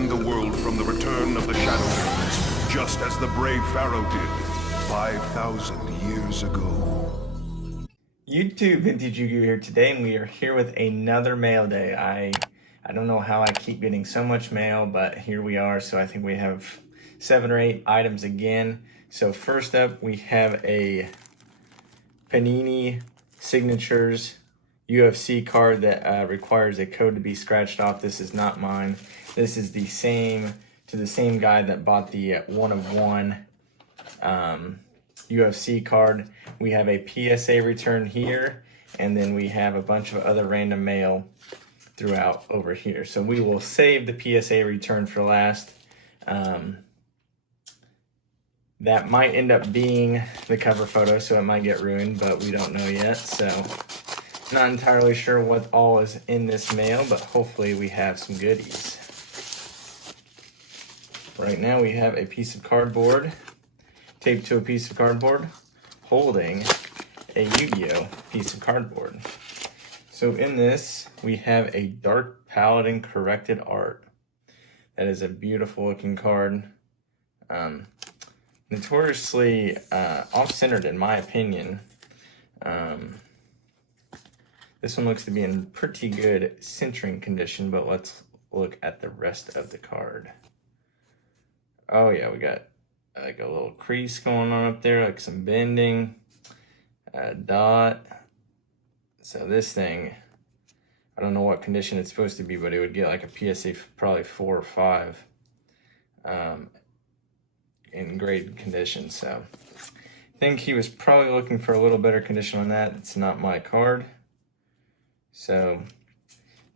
defend the world from the return of the Shadowlands, just as the brave Pharaoh did 5,000 years ago. YouTube, Vintage Yugioh here today, and we are here with another mail day. I don't know how I keep getting so much mail, but here we are. So I think we have 7 or 8 items again. So first up, we have a Panini Signatures UFC card that requires a code to be scratched off. This is not mine. This is the same guy that bought the 1-of-1 UFC card. We have a PSA return here, and then we have a bunch of other random mail throughout over here. So we will save the PSA return for last. That might end up being the cover photo, so it might get ruined, but we don't know yet. So not entirely sure what all is in this mail, but hopefully we have some goodies. Right now we have a piece of cardboard taped to a piece of cardboard holding a Yu-Gi-Oh piece of cardboard. So in this, we have a Dark Paladin corrected art. That is a beautiful looking card. Notoriously off-centered in my opinion. This one looks to be in pretty good centering condition, but let's look at the rest of the card. Oh yeah, we got like a little crease going on up there, like some bending, a dot. So this thing, I don't know what condition it's supposed to be, but it would get like a PSA probably 4 or 5 in great condition. So I think he was probably looking for a little better condition on that. It's not my card. So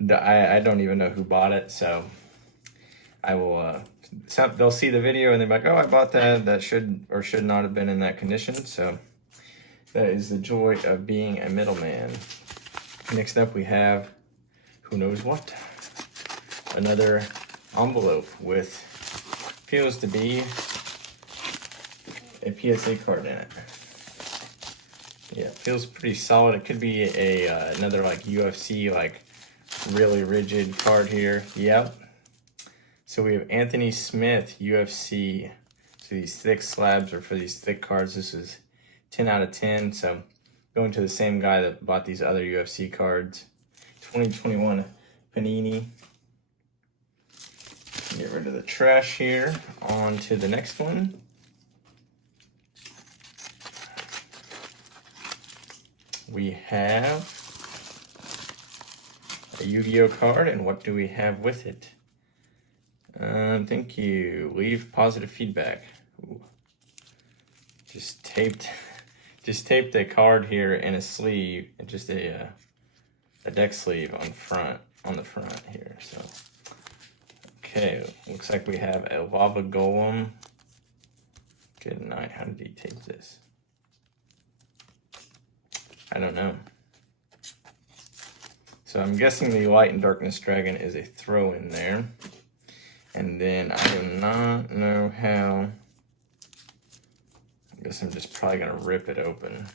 I don't even know who bought it. So I will, they'll see the video and they're like, oh, I bought that. That should or should not have been in that condition. So that is the joy of being a middleman. Next up, we have, who knows what? Another envelope with, feels to be a PSA card in it. Yeah, it feels pretty solid. It could be another like UFC, like really rigid card here. Yep. So we have Anthony Smith, UFC. So these thick slabs are for these thick cards. This is 10 out of 10. So going to the same guy that bought these other UFC cards. 2021 Panini. Get rid of the trash here. On to the next one. We have a Yu-Gi-Oh card, and what do we have with it? Thank you. Leave positive feedback. Ooh. Just taped a card here in a sleeve, and just a deck sleeve on the front here. So, okay, looks like we have a Lava Golem. Good night. How did he tape this? I don't know. So I'm guessing the Light and Darkness Dragon is a throw in there. And then I do not know how. I guess I'm just probably gonna rip it open.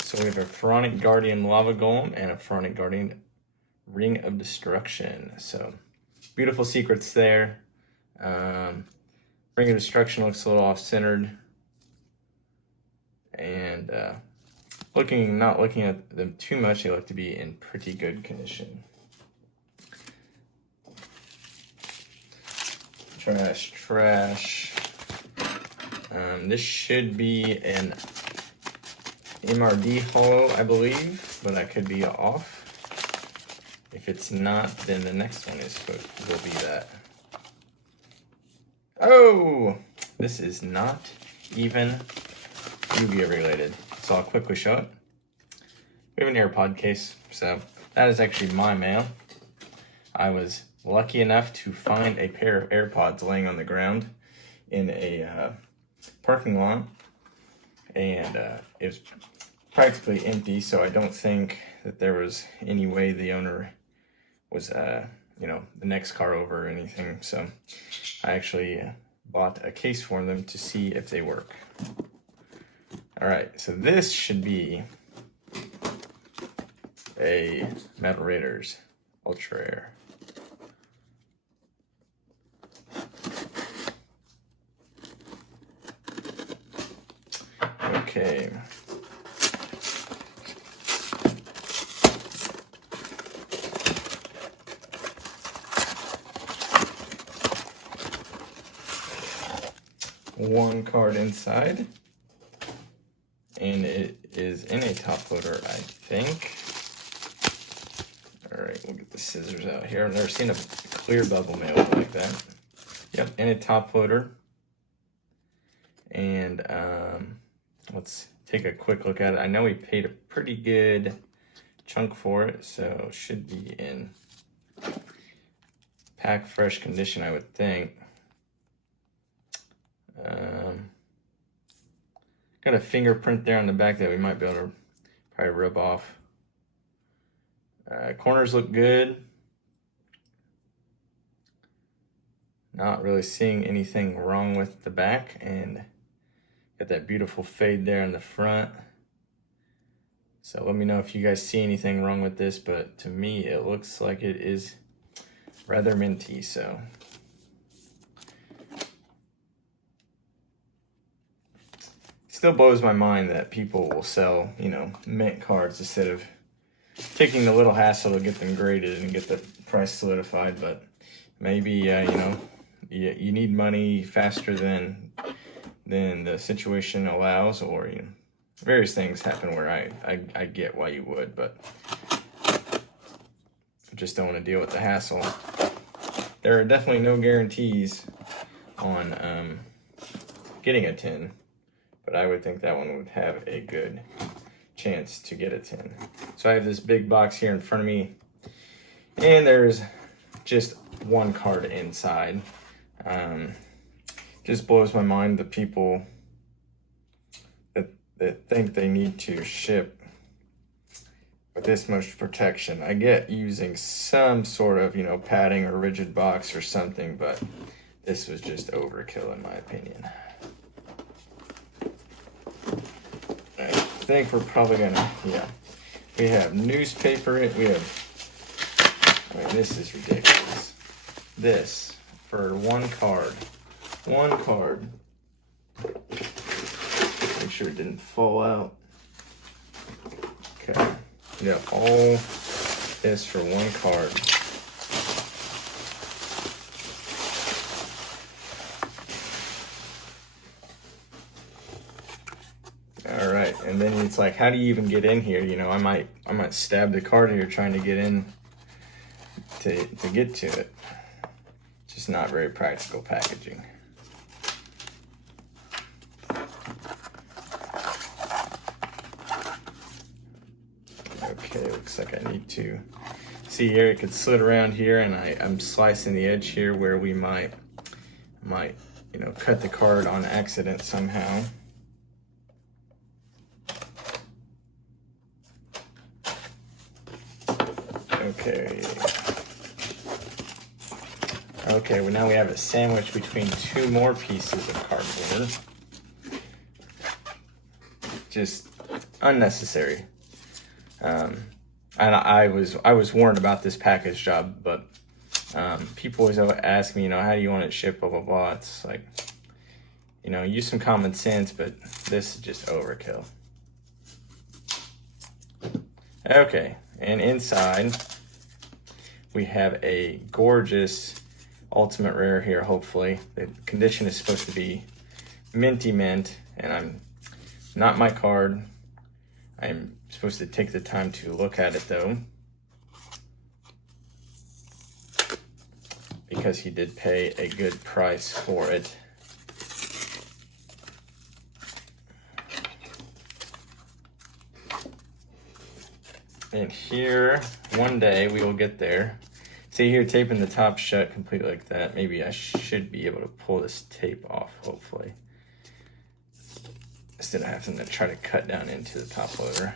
So we have a Pharaonic Guardian Lava Golem and a Pharaonic Guardian Ring of Destruction. So beautiful secrets there. Ring of Destruction looks a little off-centered. And not looking at them too much, they look to be in pretty good condition. Trash. This should be an MRD holo, I believe, but I could be off. If it's not, then the next one will be that. Oh, this is not even Yu-Gi-Oh related, so I'll quickly show it. We have an AirPod case, so that is actually my mail. I was lucky enough to find a pair of AirPods laying on the ground in a parking lot, and it was practically empty, so I don't think that there was any way the owner was, the next car over or anything. So I actually bought a case for them to see if they work. All right, so this should be a Metal Raiders ultra rare. Okay. One card inside, and it is in a top loader, I think. All right, we'll get the scissors out here. I've never seen a clear bubble mail like that. Yep, in a top loader. And let's take a quick look at it. I know we paid a pretty good chunk for it, so it should be in pack fresh condition, I would think. Got a fingerprint there on the back that we might be able to probably rub off. Corners look good. Not really seeing anything wrong with the back, and got that beautiful fade there in the front. So let me know if you guys see anything wrong with this, but to me it looks like it is rather minty, so. Still blows my mind that people will sell, you know, mint cards instead of taking the little hassle to get them graded and get the price solidified. But maybe, you know, you need money faster than the situation allows, or, you know, various things happen where I get why you would, but I just don't want to deal with the hassle. There are definitely no guarantees on getting a 10. But I would think that one would have a good chance to get a 10. So I have this big box here in front of me, and there's just one card inside. Just blows my mind the people that think they need to ship with this much protection. I get using some sort of, you know, padding or rigid box or something, but this was just overkill in my opinion. I think we're probably gonna, yeah. We have newspaper, we have, I mean, this is ridiculous. This, for one card. One card. Make sure it didn't fall out. Okay. Yeah, all this for one card. All right, and then it's like, how do you even get in here? You know, I might stab the card here trying to get in to get to it. Just not very practical packaging. Okay, looks like I need to see here. It could slit around here, and I'm slicing the edge here where we might you know, cut the card on accident somehow. Okay, well now we have a sandwich between two more pieces of cardboard. Just unnecessary. And I was warned about this package job, but people always ask me, you know, how do you want it shipped, blah, blah, blah. It's like, you know, use some common sense, but this is just overkill. Okay, and inside we have a gorgeous ultimate rare here, hopefully. The condition is supposed to be minty mint, and not my card. I'm supposed to take the time to look at it though, because he did pay a good price for it. And here, one day we will get there. See here, taping the top shut completely like that. Maybe I should be able to pull this tape off, hopefully, instead of having to try to cut down into the top loader.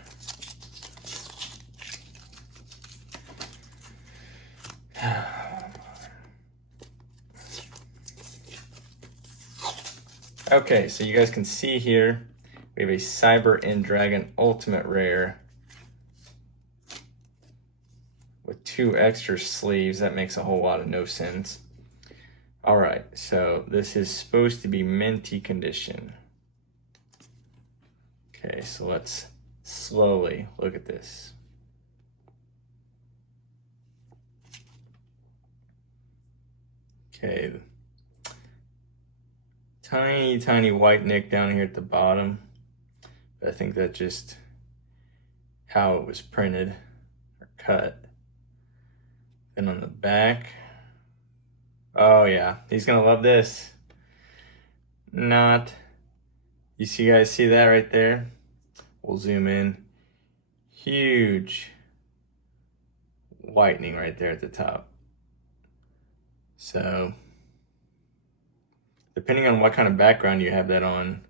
Okay, so you guys can see here, we have a Cyber End Dragon Ultimate Rare with with 2 extra sleeves. That makes a whole lot of no sense. All right, so this is supposed to be minty condition. Okay, so let's slowly look at this. Okay, tiny white nick down here at the bottom. But I think that's just how it was printed or cut. Then on the back, oh yeah, he's gonna love this. Not, you guys see that right there? We'll zoom in. Huge whitening right there at the top. So, depending on what kind of background you have that on,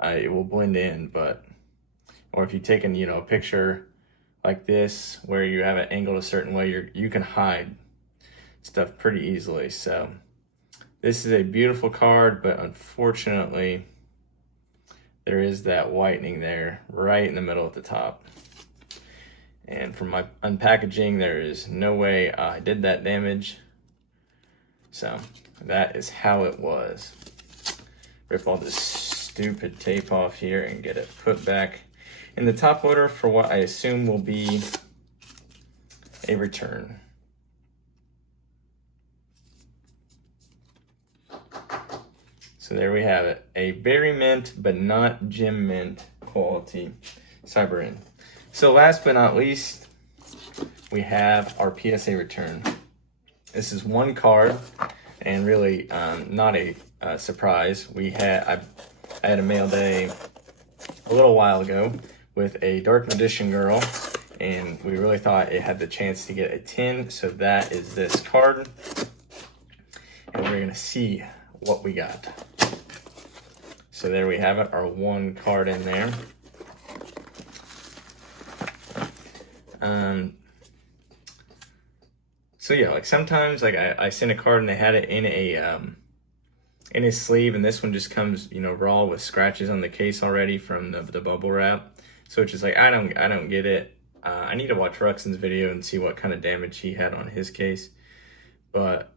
it will blend in, or if you've taken, a picture like this where you have it angled a certain way, you can hide stuff pretty easily. So this is a beautiful card, but unfortunately there is that whitening there right in the middle at the top. And from my unpackaging, there is no way I did that damage. So that is how it was. Rip all this stupid tape off here and get it put back in the top loader for what I assume will be a return. So there we have it. A berry mint, but not gem mint quality Cyber Inn. So last but not least, we have our PSA return. This is one card, and really not a surprise. I had a mail day a little while ago with a Dark Magician girl, and we really thought it had the chance to get a 10, so that is this card. And we're gonna see what we got. So there we have it, our one card in there. So yeah, like sometimes I sent a card and they had it in a sleeve, and this one just comes, raw with scratches on the case already from the bubble wrap. So it's just like, I don't get it. I need to watch Ruxin's video and see what kind of damage he had on his case. But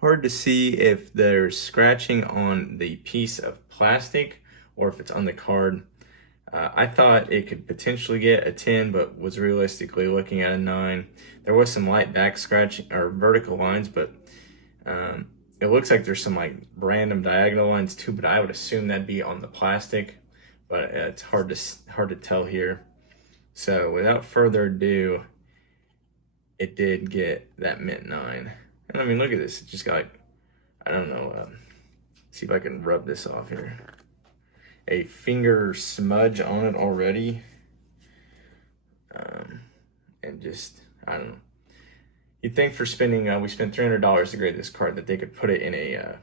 hard to see if there's scratching on the piece of plastic or if it's on the card. I thought it could potentially get a 10, but was realistically looking at a 9. There was some light back scratching or vertical lines, but it looks like there's some random diagonal lines too, but I would assume that'd be on the plastic, but it's hard to tell here. So without further ado, it did get that mint 9. And I mean, look at this. It just got I don't know, see if I can rub this off here. A finger smudge on it already. And just, I don't know. You'd think for spending, we spent $300 to grade this card, that they could put it in a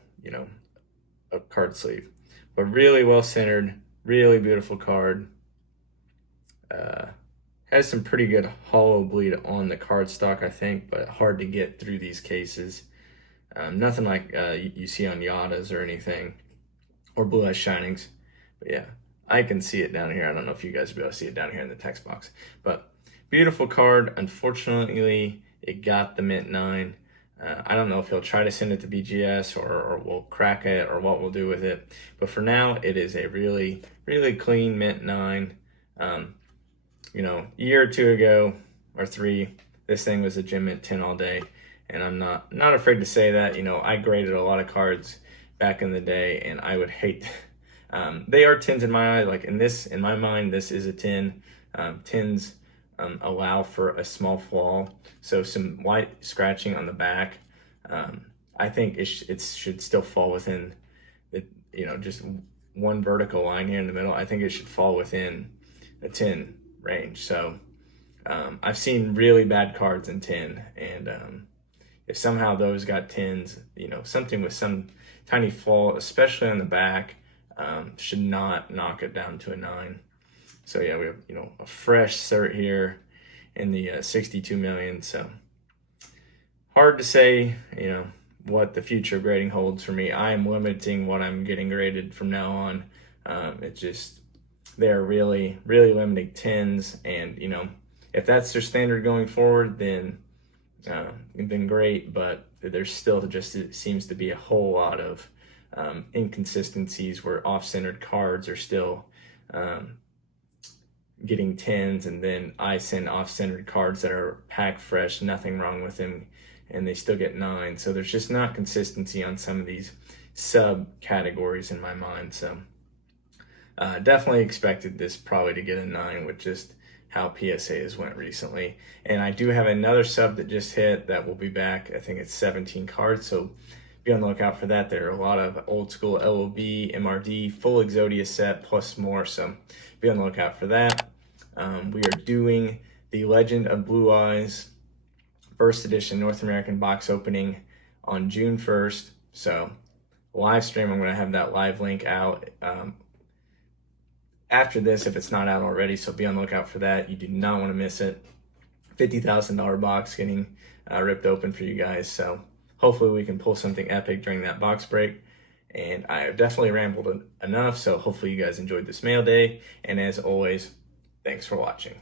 card sleeve. But really well centered, really beautiful card. Has some pretty good hollow bleed on the cardstock, I think, but hard to get through these cases. Nothing like you see on Yadas or anything, or Blue Eyes Shinings. But yeah, I can see it down here. I don't know if you guys will be able to see it down here in the text box. But beautiful card. Unfortunately, it got the mint 9. I don't know if he'll try to send it to BGS or we'll crack it or what we'll do with it. But for now, it is a really, really clean mint 9. A year or two ago, or 3, this thing was a gem mint 10 all day. And I'm not afraid to say that. I graded a lot of cards back in the day, and I would hate... they are 10s in my eye. In my mind, this is a 10. 10s allow for a small flaw, so some white scratching on the back. I think it should still fall within just one vertical line here in the middle. I think it should fall within a 10 range. So I've seen really bad cards in 10, and if somehow those got 10s, something with some tiny flaw, especially on the back, should not knock it down to a 9. So yeah, we have a fresh cert here in the 62 million. So hard to say what the future grading holds for me. I am limiting what I'm getting graded from now on. It's just they're really limiting 10s, and if that's their standard going forward, then great, but there's still just, it seems to be a whole lot of inconsistencies where off-centered cards are still getting 10s, and then I send off-centered cards that are packed fresh, nothing wrong with them, and they still get 9. So there's just not consistency on some of these subcategories in my mind. So definitely expected this probably to get a 9 with just how PSAs went recently. And I do have another sub that just hit that will be back. I think it's 17 cards, so be on the lookout for that. There are a lot of old school LOB, MRD, full Exodia set, plus more, so be on the lookout for that. We are doing the Legend of Blue Eyes first edition North American box opening on June 1st, so live stream, I'm going to have that live link out after this if it's not out already, so be on the lookout for that. You do not want to miss it. $50,000 box getting ripped open for you guys, so hopefully we can pull something epic during that box break. And I have definitely rambled enough, so hopefully you guys enjoyed this mail day, and as always, thanks for watching.